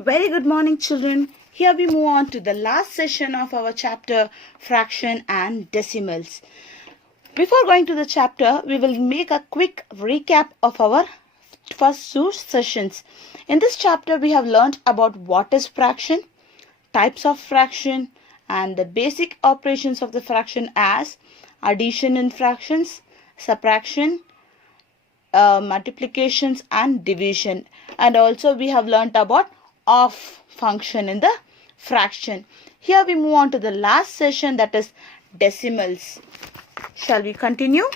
Very good morning, children. Here we move on to the last session of our chapter fraction and decimals. Before going to the chapter, we will make a quick recap of our first two sessions. In this chapter, we have learned about what is fraction, types of fraction, and the basic operations of the fraction as addition in fractions, subtraction, multiplications and division. And also we have learnt about of function in the fraction. Here we move on to the last session, that is decimals. Shall we continue?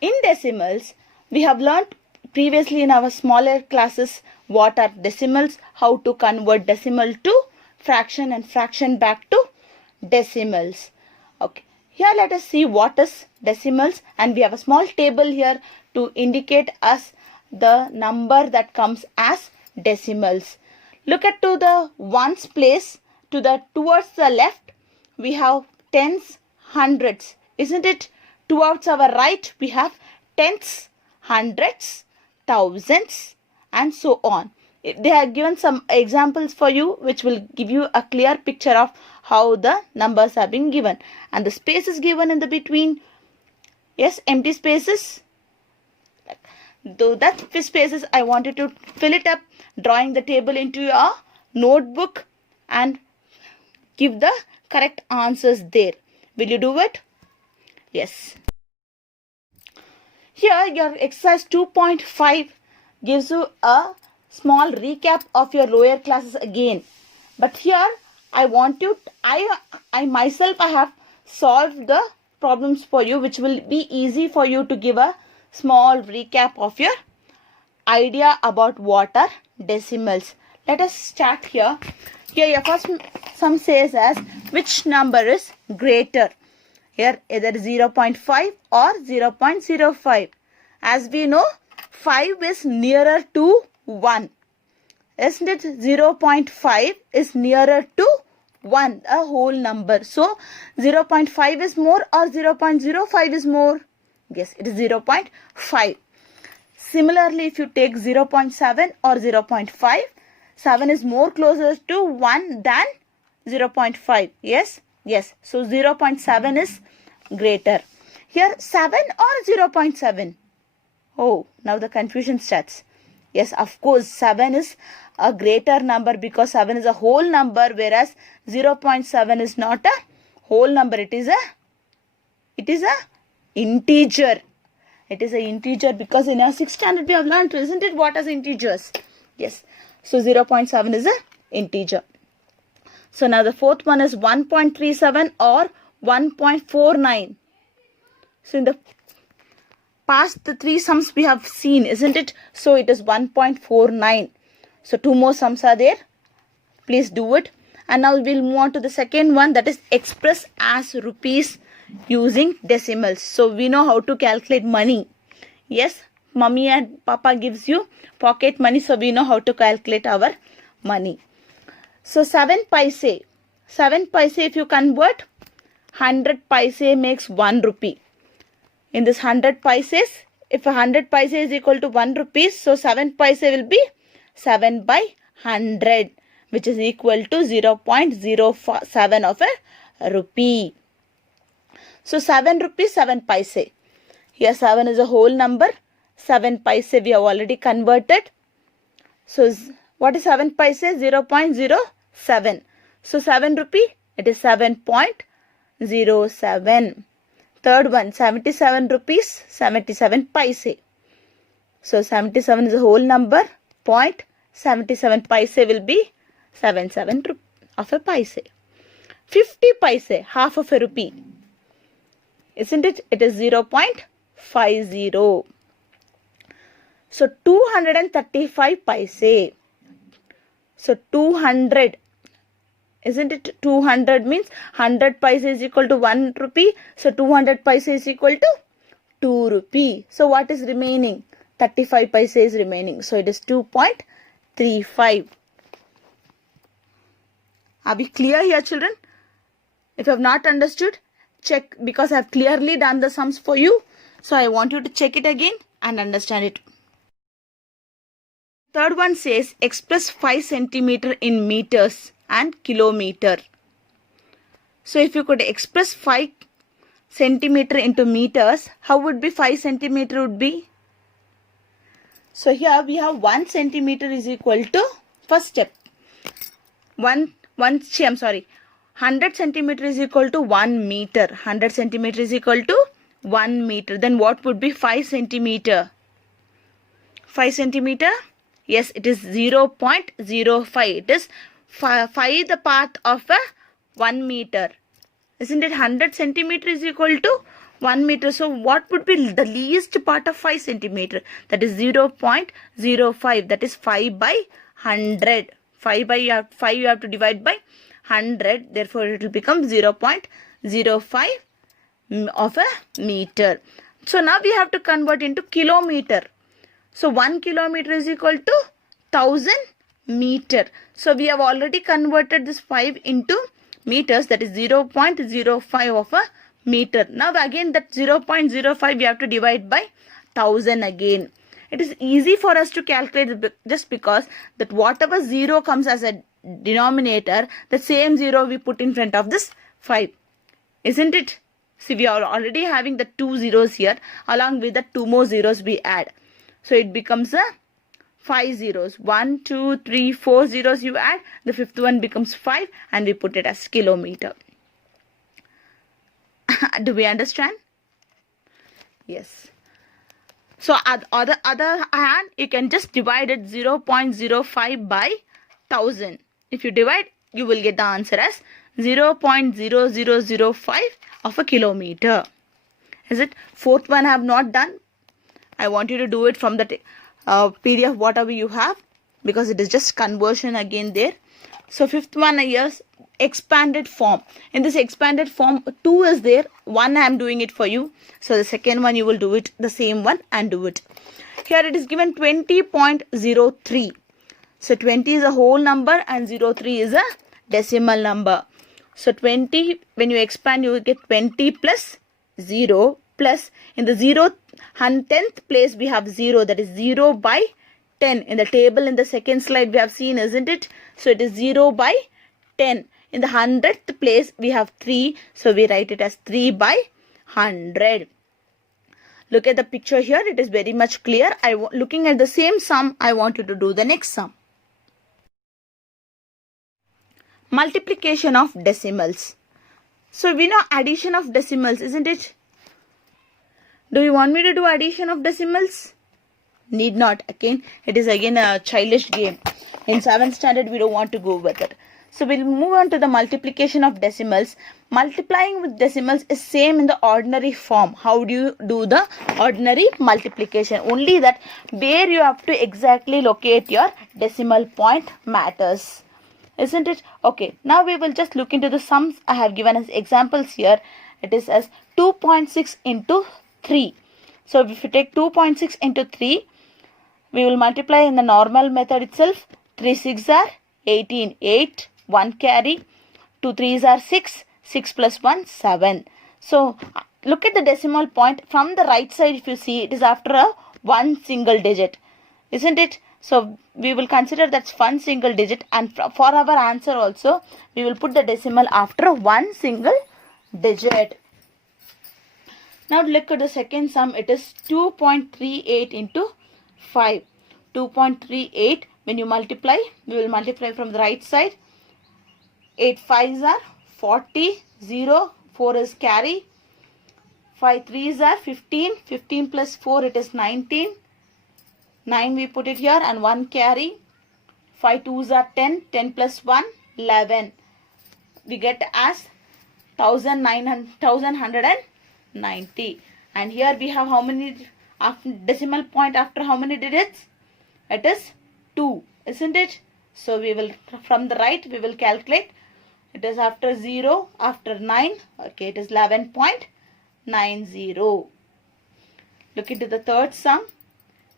In decimals, we have learnt previously in our smaller classes what are decimals, how to convert decimal to fraction and fraction back to decimals. Okay. Here let us see what is decimals, and we have a small table here to indicate us the number that comes as decimals. Look at to the ones place, towards the left we have tens, hundreds, isn't it? Towards our right we have tens, hundreds, thousands and so on. They have given some examples for you which will give you a clear picture of how the numbers have been given, and the space is given in the between. Yes, empty spaces. Though that spaces I wanted to fill it up, drawing the table into your notebook and give the correct answers there. Will you do it? Yes. Here your exercise 2.5 gives you a small recap of your lower classes again. But here I want you, I myself I have solved the problems for you, which will be easy for you to give a small recap of your idea about what are decimals. Let us start here. Here your first sum says as which number is greater. Here either 0.5 or 0.05. As we know, 5 is nearer to 1. Isn't it? 0.5 is nearer to 1, a whole number. So 0.5 is more or 0.05 is more? Yes, it is 0.5. Similarly, if you take 0.7 or 0.5, 7 is more closer to 1 than 0.5. Yes? Yes. So 0.7 is greater. Here 7 or 0.7? Oh, now the confusion starts. Yes, of course, 7 is a greater number because 7 is a whole number, whereas 0.7 is not a whole number. It is a integer. It is an integer because in our 6th standard we have learned, isn't it, what are integers? Yes. So 0.7 is an integer. So now the fourth one is 1.37 or 1.49. So in the past the three sums we have seen, isn't it? So it is 1.49. So two more sums are there. Please do it. And now we'll move on to the second one, that is express as rupees using decimals. So we know how to calculate money. Yes, mummy and papa gives you pocket money, so we know how to calculate our money. So 7 paise. 7 paise, if you convert, 100 paise makes 1 rupee. In this 100 paises, if 100 paise is equal to 1 rupees, so 7 paise will be 7 by 100, which is equal to 0.07 of a rupee. So 7 rupees, 7 paise. Here 7 is a whole number. 7 paise we have already converted. So what is 7 paise? 0.07. So 7 rupee, it is 7.07. Third one, 77 rupees, 77 paise. So 77 is a whole number. 0.77 paise will be 77 of a paise. 50 paise, half of a rupee. Isn't it? It is 0.50. So 235 paise. So 200. Isn't it? 200 means 100 paise is equal to 1 rupee. So 200 paise is equal to 2 rupee. So what is remaining? 35 paise is remaining. So it is 2.35. Are we clear here, children? If you have not understood, check, because I have clearly done the sums for you. So I want you to check it again and understand it. third one says express 5 centimeter in meters and kilometer. So if you could express 5 centimeter into meters, how would be 5 centimeter would be? So here we have 1 centimeter is equal to, first step, 100 centimeter is equal to 1 meter. 100 centimeter is equal to 1 meter. Then what would be 5 centimeter? 5 centimeter? Yes, it is 0.05. It is 5 the part of a 1 meter. Isn't it? 100 centimeter is equal to 1 meter. So what would be the least part of 5 centimeter? That is 0.05. That is 5 by 100. 5 you have to divide by 100. Therefore, it will become 0.05 of a meter. So now we have to convert into kilometer. So 1 kilometer is equal to 1000 meter. So we have already converted this 5 into meters. That is 0.05 of a meter. Now again that 0.05 we have to divide by 1000 again. It is easy for us to calculate just because that whatever 0 comes as a denominator, the same 0 we put in front of this 5. Isn't it? See, we are already having the 2 zeros here. Along with the 2 more zeros we add. So it becomes a 5 zeros. 1, 2, 3, 4 zeros you add. The fifth one becomes 5 and we put it as kilometer. Do we understand? Yes. So on the other hand, you can just divide it 0.05 by 1000. If you divide, you will get the answer as 0.0005 of a kilometer. Is it? Fourth one I have not done. I want you to do it from the PDF whatever you have, because it is just conversion again there. So fifth one is expanded form. In this expanded form, 2 is there. 1 I am doing it for you. So the second one you will do it, the same one, and do it. Here it is given 20.03. So 20 is a whole number and 03 is a decimal number. So 20, when you expand, you will get 20 plus 0 plus, in the 10th place we have 0, that is 0 by 10. In the table in the second slide we have seen, isn't it? So it is 0 by 10. In the 100th place we have 3, so we write it as 3 by 100. Look at the picture here, it is very much clear. Looking at the same sum, I want you to do the next sum. Multiplication of decimals. So we know addition of decimals, isn't it? Do you want me to do addition of decimals? Need not. Again, it is again a childish game. In 7th standard, we don't want to go with it. So we'll move on to the multiplication of decimals. Multiplying with decimals is same in the ordinary form. How do you do the ordinary multiplication? Only that where you have to exactly locate your decimal point matters. Isn't it? Okay, now we will just look into the sums I have given as examples here. It is as 2.6 into 3. So if you take 2.6 into 3, we will multiply in the normal method itself. 3 6 are 18, 8, 1 carry, 2 3s are 6, 6 plus 1, 7. So look at the decimal point from the right side. If you see, it is after a one single digit, isn't it? So we will consider that's one single digit, and for our answer also we will put the decimal after one single digit. Now look at the second sum. It is 2.38 into 5. 2.38, when you multiply, we will multiply from the right side. 8 5s are 40, 0, 4 is carry, 5 3s are 15, 15 plus 4 it is 19, 9 we put it here and 1 carry, 5 2s are 10, 10 plus 1, 11. We get as 1190. And here we have how many decimal point after how many digits? It is 2, isn't it? So we will, from the right we will calculate. It is after 0, after 9. Okay, it is 11.90. Look into the third sum.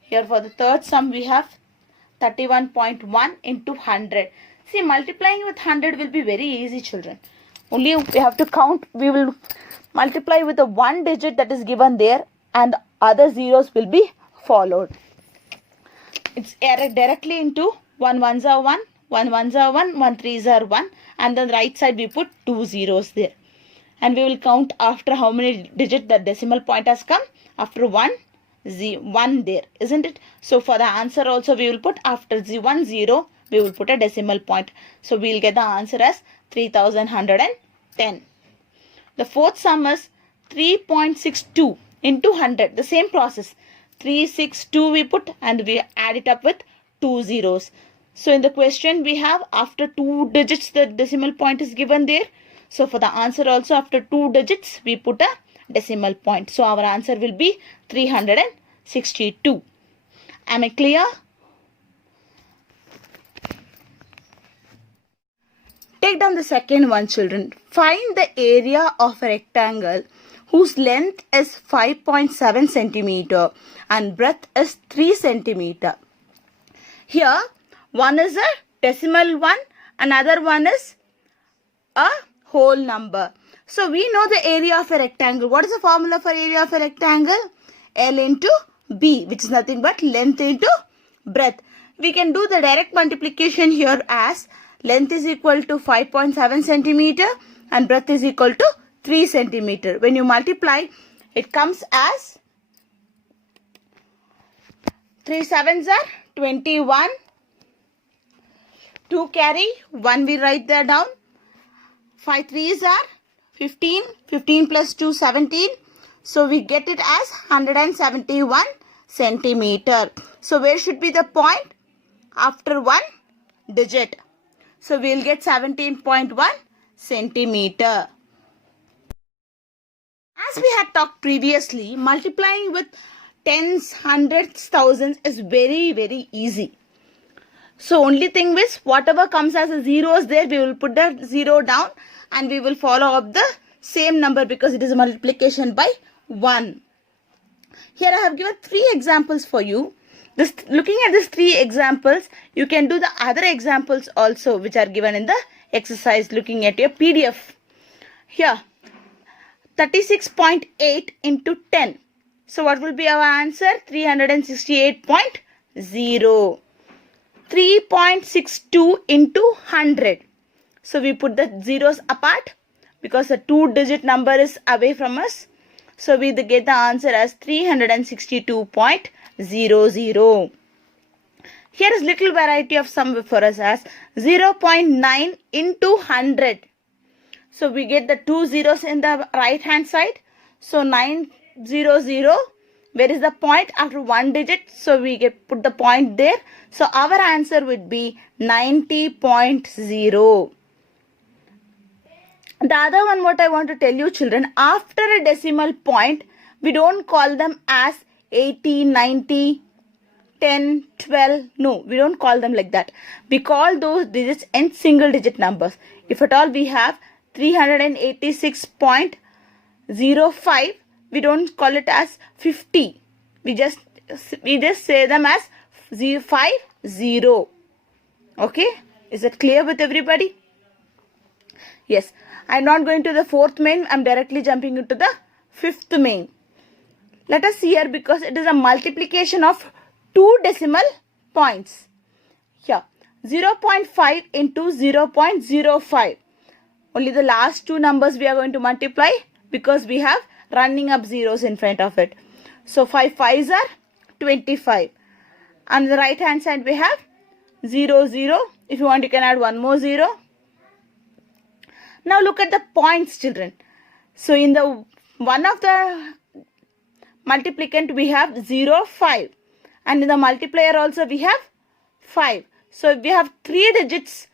Here for the third sum we have 31.1 into 100. See, multiplying with 100 will be very easy, children. Only we have to count. We will multiply with the one digit that is given there and the other zeros will be followed. it's directly into 1 ones are 1, 1 ones are 1, 1 threes are 1, and then the right side we put 2 zeros there. And we will count after how many digits the decimal point has come. After 1 there, isn't it? So for the answer also we will put after 1 0 we will put a decimal point. So we will get the answer as 3110. The fourth sum is 3.62 into 100. The same process. 362 we put and we add it up with 2 zeros. So in the question we have after 2 digits the decimal point is given there. So for the answer also after 2 digits we put a decimal point. So our answer will be 362. Am I clear? Take down the second one, children. Find the area of a rectangle whose length is 5.7 centimeter and breadth is 3 centimeter. Here one is a decimal one, another one is a whole number. So we know the area of a rectangle. What is the formula for area of a rectangle? L into B, which is nothing but length into breadth. We can do the direct multiplication here as length is equal to 5.7 centimeter and breadth is equal to 3 centimeter. When you multiply, it comes as 3 sevens are 21. 2 carry, 1 we write there down. 5 threes are 15. 15 plus 2, 17. So we get it as 171 centimeter. So where should be the point? After 1 digit. So we will get 17.1 centimeter. As we had talked previously, multiplying with tens, hundreds, thousands is very, very easy. So only thing is whatever comes as a zeros there, we will put that 0 down and we will follow up the same number because it is a multiplication by 1. Here I have given 3 examples for you. Looking at these 3 examples, you can do the other examples also which are given in the exercise looking at your PDF. Here, 36.8 into 10. So what will be our answer? 368.0. 3.62 into 100. So we put the zeros apart because the 2-digit number is away from us. So we get the answer as 362.00. Here is little variety of sum for us as 0.9 into 100. So we get the 2 zeros in the right hand side. So 900. Where is the point after 1 digit? So we put the point there. So our answer would be 90.0. The other one what I want to tell you children, after a decimal point, we don't call them as 80, 90, 10, 12. No, we don't call them like that. We call those digits in single digit numbers. If at all we have 386.05, we don't call it as 50. We just say them as 50. Okay? Is it clear with everybody? Yes. I'm not going to the 4th main. I'm directly jumping into the 5th main. Let us see here because it is a multiplication of 2 decimal points. Here, 0.5 into 0.05. Only the last 2 numbers we are going to multiply because we have running up zeros in front of it. So 5 5s are 25. On the right hand side we have 0 0. If you want you can add one more 0. Now look at the points children. So in the one of the multiplicand we have 0 5 and in the multiplier also we have 5. So we have 3 digits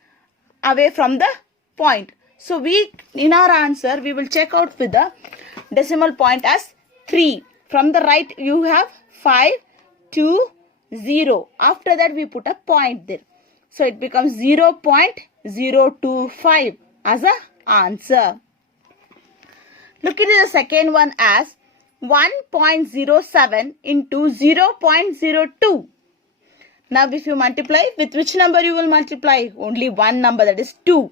away from the point. So we in our answer we will check out with the decimal point as 3. From the right you have 5 2 0. After that we put a point there. So it becomes 0.025 as a answer. Look at the second one as 1.07 into 0.02. Now if you multiply, with which number you will multiply? Only one number, that is 2.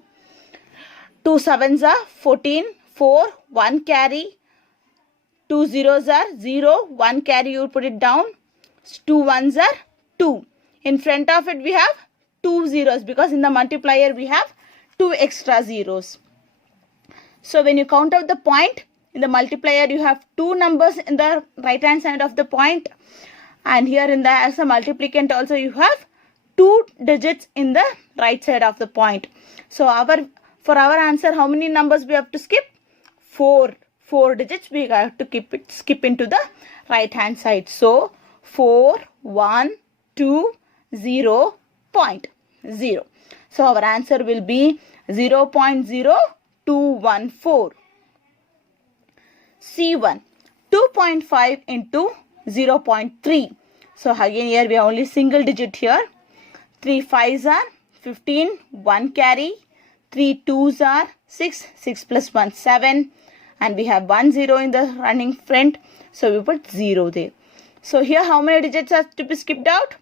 2 sevens are 14, 4, 1 carry. 2 zeros are 0, 1 carry you put it down. 2 ones are 2. In front of it we have 2 zeros because in the multiplier we have 2 extra zeros. So when you count out the point in the multiplier, you have 2 numbers in the right hand side of the point, and here in the as a multiplicand also you have 2 digits in the right side of the point. So for our answer, how many numbers we have to skip? 4 digits we have to skip into the right hand side. So 4 1 2 0 0. So our answer will be 0.0214. C1, 2.5 into 0.3. So again here we have only single digit here. 3 5s are 15, 1 carry, 3 2s are 6, 6 plus 1 7, and we have 1 0 in the running front, so we put 0 there. So here how many digits are to be skipped out?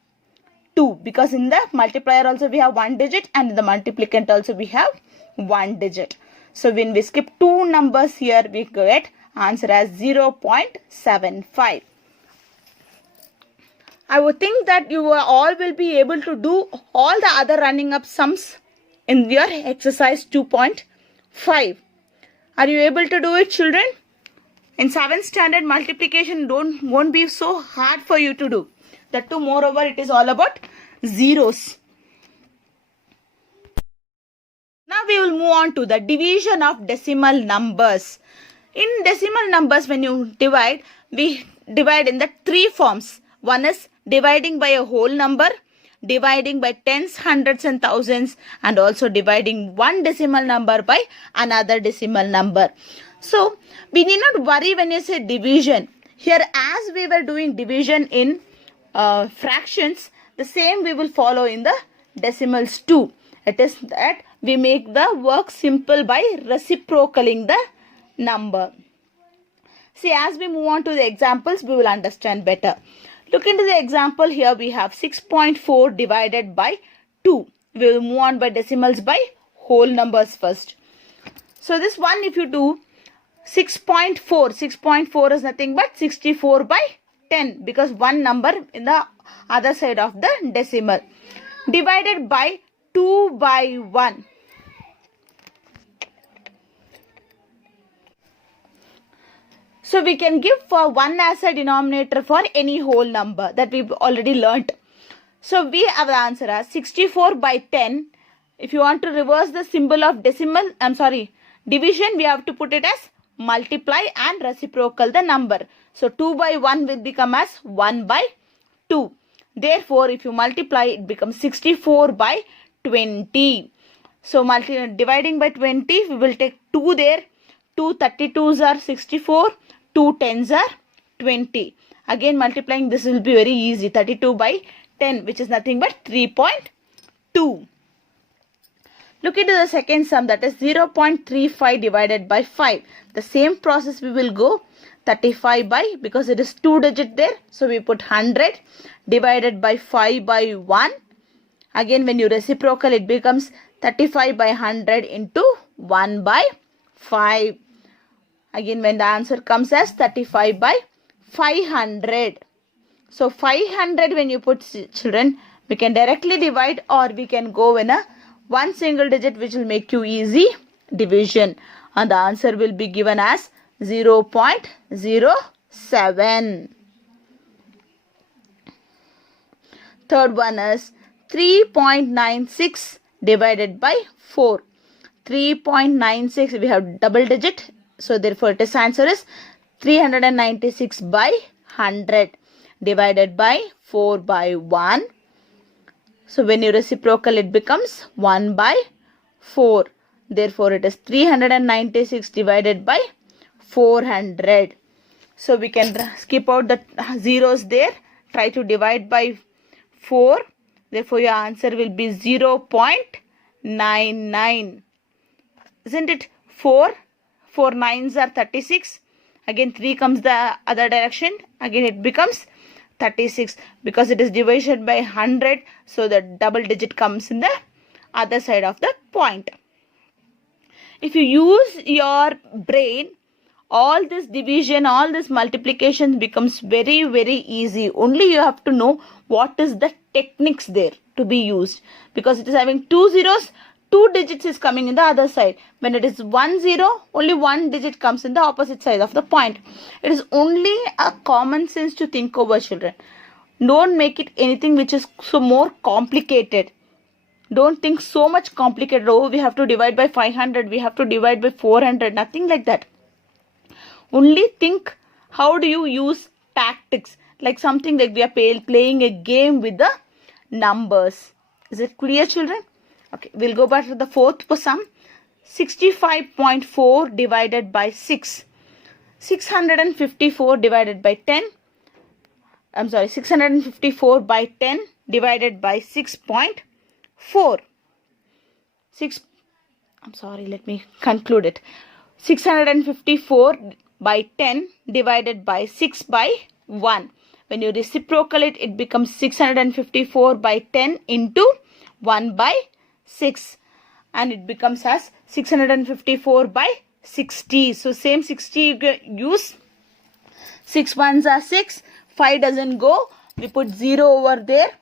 2, because in the multiplier also we have 1 digit and in the multiplicand also we have 1 digit. So when we skip 2 numbers here, we get answer as 0.75. I would think that you all will be able to do all the other running up sums in your exercise 2.5. Are you able to do it, children? In 7th standard, multiplication won't be so hard for you to do. That too, moreover, it is all about zeros. Now we will move on to the division of decimal numbers. In decimal numbers, when you divide, we divide in the 3 forms. One is dividing by a whole number, dividing by tens, hundreds and thousands, and also dividing one decimal number by another decimal number. So we need not worry when you say division. Here, as we were doing division in fractions, the same we will follow in the decimals too. It is that we make the work simple by reciprocaling the number. See, as we move on to the examples, we will understand better. Look into the example. Here we have 6.4 divided by 2. We will move on by decimals by whole numbers first. So this one, if you do 6.4 is nothing but 64 by 10, because one number in the other side of the decimal, divided by 2 by 1. So we can give for 1 as a denominator for any whole number that we've already learnt. So we have the answer as 64 by 10. If you want to reverse the symbol of division, we have to put it as multiply and reciprocal the number. So 2 by 1 will become as 1 by 2. Therefore, if you multiply, it becomes 64 by 20. So dividing by 20, we will take 2 there. 2 32s are 64. 2 10s are 20. Again multiplying, this will be very easy. 32 by 10, which is nothing but 3.2. Look into the second sum, that is 0.35 divided by 5. The same process we will go. 35 by, because it is 2 digit there, so we put 100 divided by 5 by 1. Again when you reciprocal, it becomes 35 by 100 into 1 by 5. Again when the answer comes as 35 by 500. So 500 when you put, children, we can directly divide or we can go in a one single digit, which will make you easy division, and the answer will be given as 0.07. Third one is 3.96 divided by 4. 3.96, we have double digit, so therefore its answer is 396 by 100 divided by 4 by 1. So when you reciprocal, it becomes 1 by 4. Therefore it is 396 divided by 400. So we can skip out the zeros there. Try to divide by 4. Therefore your answer will be 0.99. Isn't it? 4 9s are 36. Again 3 comes the other direction. Again it becomes 36, because it is divided by 100. So the double digit comes in the other side of the point. If you use your brain, all this division, all this multiplication becomes very, very easy. Only you have to know what is the techniques there to be used, because it is having two zeros, two digits is coming in the other side. When it is 1 0, only one digit comes in the opposite side of the point. It is only a common sense to think over, children. Don't make it anything which is so more complicated. Don't think so much complicated. Oh, we have to divide by 500, we have to divide by 400. Nothing like that. Only think how do you use tactics, like something like we are playing a game with the numbers. Is it clear, children? Okay, we'll go back to the fourth sum. 65.4 divided by 6. 654 divided by 10. 654 by 10 divided by 6.4. Let me conclude it. 654 by 10 divided by 6 by 1. When you reciprocal it, it becomes 654 by 10 into 1 by 6. And it becomes as 654 by 60. So same 60 you use. 6 ones are 6. 5 doesn't go. We put 0 over there.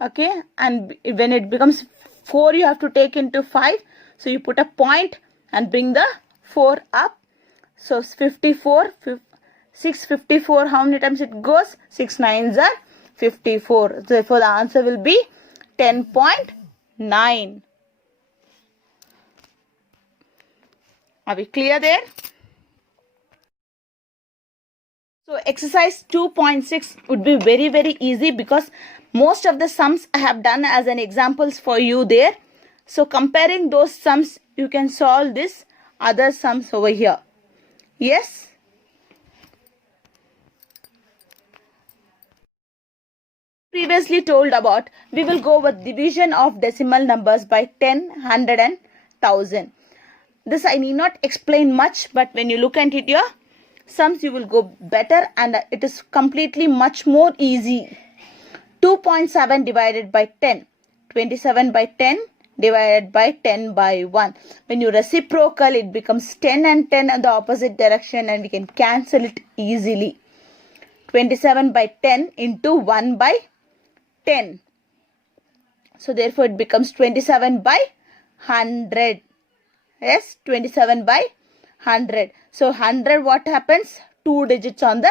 Okay. And when it becomes 4, you have to take into 5. So you put a point and bring the 4 up. So 54, 654, how many times it goes? 6 nines are 54. Therefore, the answer will be 10.9. Are we clear there? So exercise 2.6 would be very, very easy, because most of the sums I have done as an examples for you there. So comparing those sums, you can solve this other sums over here. Yes? Previously told about, we will go with division of decimal numbers by 10, 100 and 1000. This I need not explain much, but when you look at it here, sums you will go better, and it is completely much more easy. 2.7 divided by 10. 27 by 10 divided by 10 by 1. When you reciprocal, it becomes 10 and 10 in the opposite direction, and we can cancel it easily. 27 by 10 into 1 by 10. So therefore it becomes 27 by 100. Yes, 27 by 100. So 100, what happens? 2 digits on the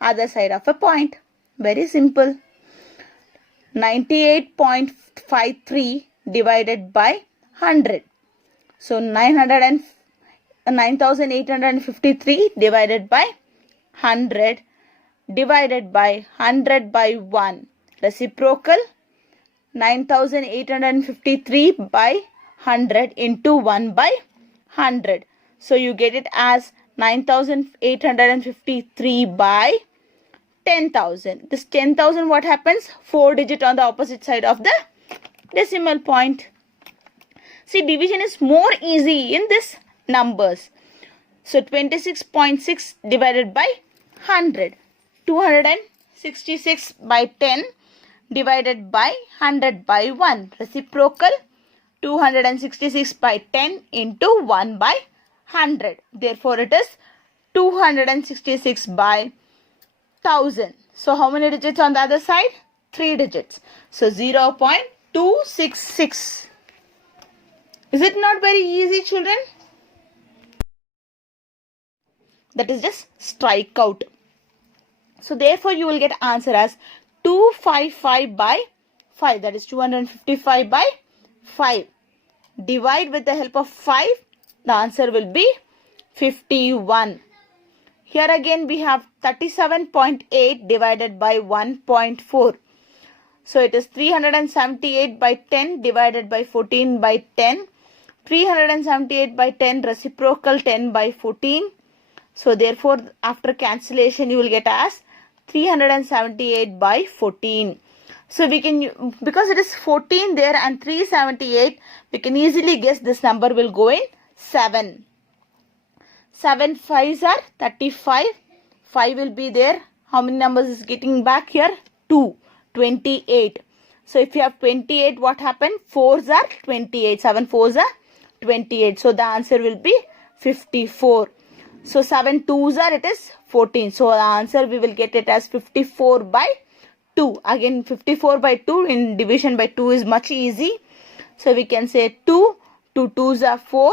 other side of a point. Very simple. 98.53 divided by 100. So 9853 divided by 100 divided by 100 by 1. Reciprocal, 9853 by 100 into 1 by 100. So you get it as 9853 by 10,000. This 10,000, what happens? 4 digit on the opposite side of the decimal point. See, division is more easy in this numbers. So 26.6 divided by 100. 266 by 10 divided by 100 by 1. Reciprocal, 266 by 10 into 1 by 100. Therefore, it is 266 by 1000. So, how many digits on the other side? 3 digits. So, 0.266. Is it not very easy, children? That is just strike out. So, therefore, you will get answer as 255 by 5. That is 255 by 5. Divide with the help of 5. The answer will be 51. Here again we have 37.8 divided by 1.4. So it is 378 by 10 divided by 14 by 10. 378 by 10 reciprocal 10 by 14. So therefore after cancellation you will get as 378 by 14. So we can, because it is 14 there and 378, we can easily guess this number will go in 7. 7 5s are 35. 5 will be there. How many numbers is getting back here? 2. 28. So if you have 28, what happened? 4s are 28. 7 4s are 28. So the answer will be 54. So 7 2s are, it is 14. So the answer we will get it as 54 by 2. Again 54 by 2 in division by 2 is much easy. So we can say 2, 2 2s are 4.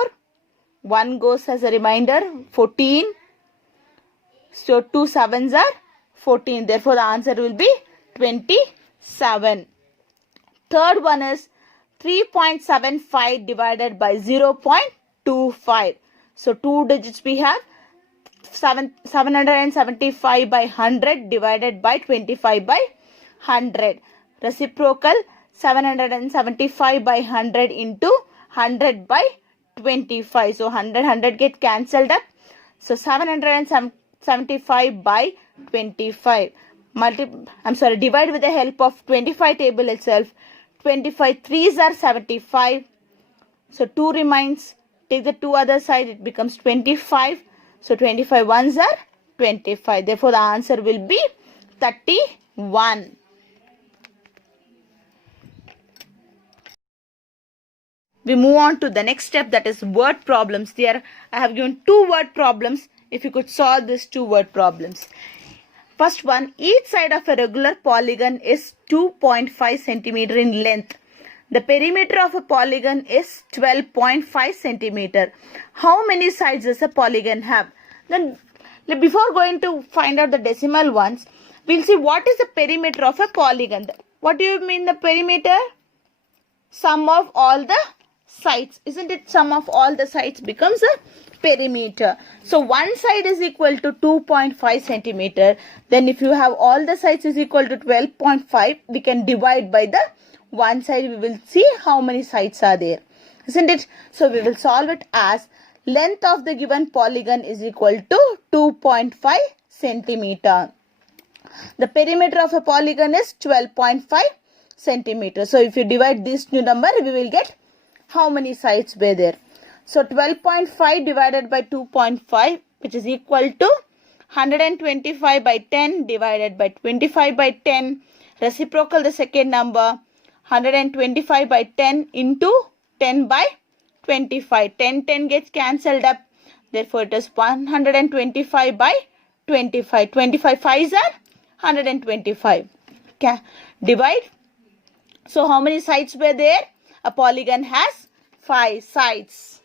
1 goes as a reminder, 14. So 2 7s are 14. Therefore the answer will be 27. Third one is 3.75 divided by 0.25. So 2 digits we have, 775 by 100 divided by 25 by 100. Reciprocal 775 by 100 into 100 by 25. So 100 get cancelled up. So 775 by 25. Divide with the help of 25 table itself. 25 3s are 75. So 2 remains. Take the 2 other side, it becomes 25. So 25 1s are 25. Therefore the answer will be 31. We move on to the next step, that is word problems. There I have given 2 word problems. If you could solve these 2 word problems. First one, each side of a regular polygon is 2.5 centimeter in length. The perimeter of a polygon is 12.5 centimeter. How many sides does a polygon have? Then before going to find out the decimal ones, we'll see what is the perimeter of a polygon. What do you mean the perimeter? Sum of all the sides. Isn't it? Sum of all the sides becomes a perimeter. So one side is equal to 2.5 centimeter. Then if you have all the sides is equal to 12.5, we can divide by the one side. We will see how many sides are there. Isn't it? So we will solve it as length of the given polygon is equal to 2.5 centimeter. The perimeter of a polygon is 12.5 centimeter. So if you divide this new number, we will get how many sides were there. So 12.5 divided by 2.5, which is equal to 125 by 10 divided by 25 by 10. Reciprocal the second number, 125 by 10 into 10 by 25. 10 gets cancelled up. Therefore it is 125 by 25. 25 5s are 125. Okay. Divide. So how many sides were there? A polygon has 5 sides.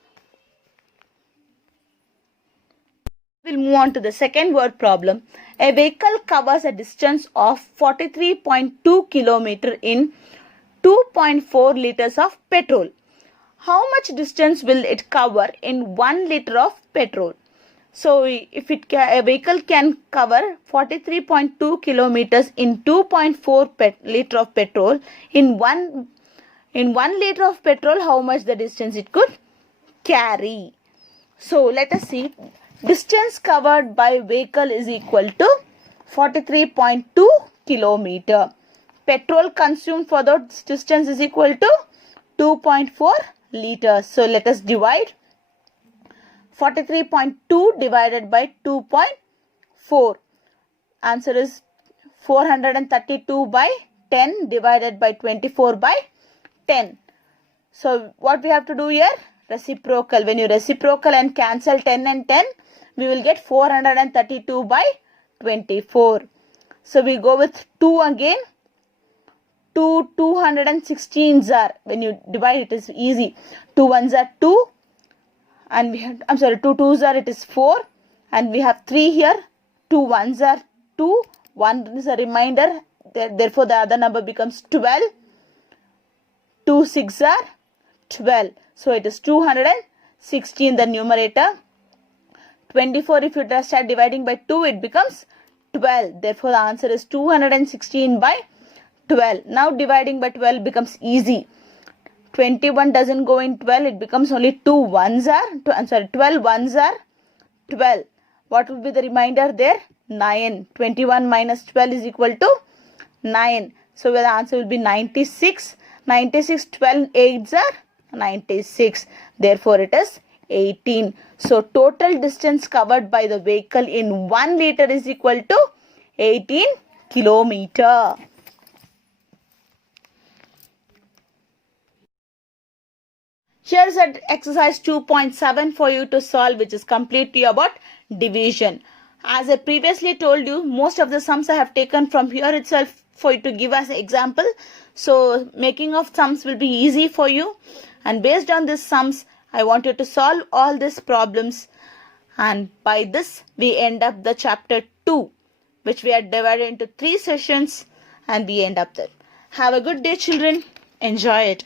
We'll move on to the second word problem. A vehicle covers a distance of 43.2 km in 2.4 liters of petrol. How much distance will it cover in 1 liter of petrol? So if a vehicle can cover 43.2 kilometers in 2.4 liter of petrol, in 1 liter of petrol, how much the distance it could carry? So let us see. Distance covered by vehicle is equal to 43.2 kilometer. Petrol consumed for the distance is equal to 2.4 liters. So let us divide. 43.2 divided by 2.4. Answer is 432 by 10 divided by 24 by 10. So what we have to do here? Reciprocal. When you reciprocal and cancel 10 and 10, we will get 432 by 24. So we go with 2 again. 216s are, when you divide it is easy. 2 1s are 2. And we have, 2 2s are, it is 4. And we have 3 here. 2 1s are 2. 1 is a reminder. Therefore the other number becomes 12. 2 6 are 12. So it is 216 the numerator. 24 if you start dividing by 2, it becomes 12. Therefore the answer is 216 by 12. Now dividing by 12 becomes easy. 21 doesn't go in 12. It becomes only 2 1s are. 12 1s are 12. What will be the remainder there? 9. 21 minus 12 is equal to 9. So the answer will be 96. 96 12 8s are 96. Therefore it is 18. So total distance covered by the vehicle in 1 liter is equal to 18 kilometer. Here is an exercise 2.7 for you to solve, which is completely about division. As I previously told you, most of the sums I have taken from here itself for you to give as an example. So making of sums will be easy for you. And based on these sums, I want you to solve all these problems. And by this, we end up the chapter 2, which we are divided into 3 sessions, and we end up there. Have a good day, children. Enjoy it.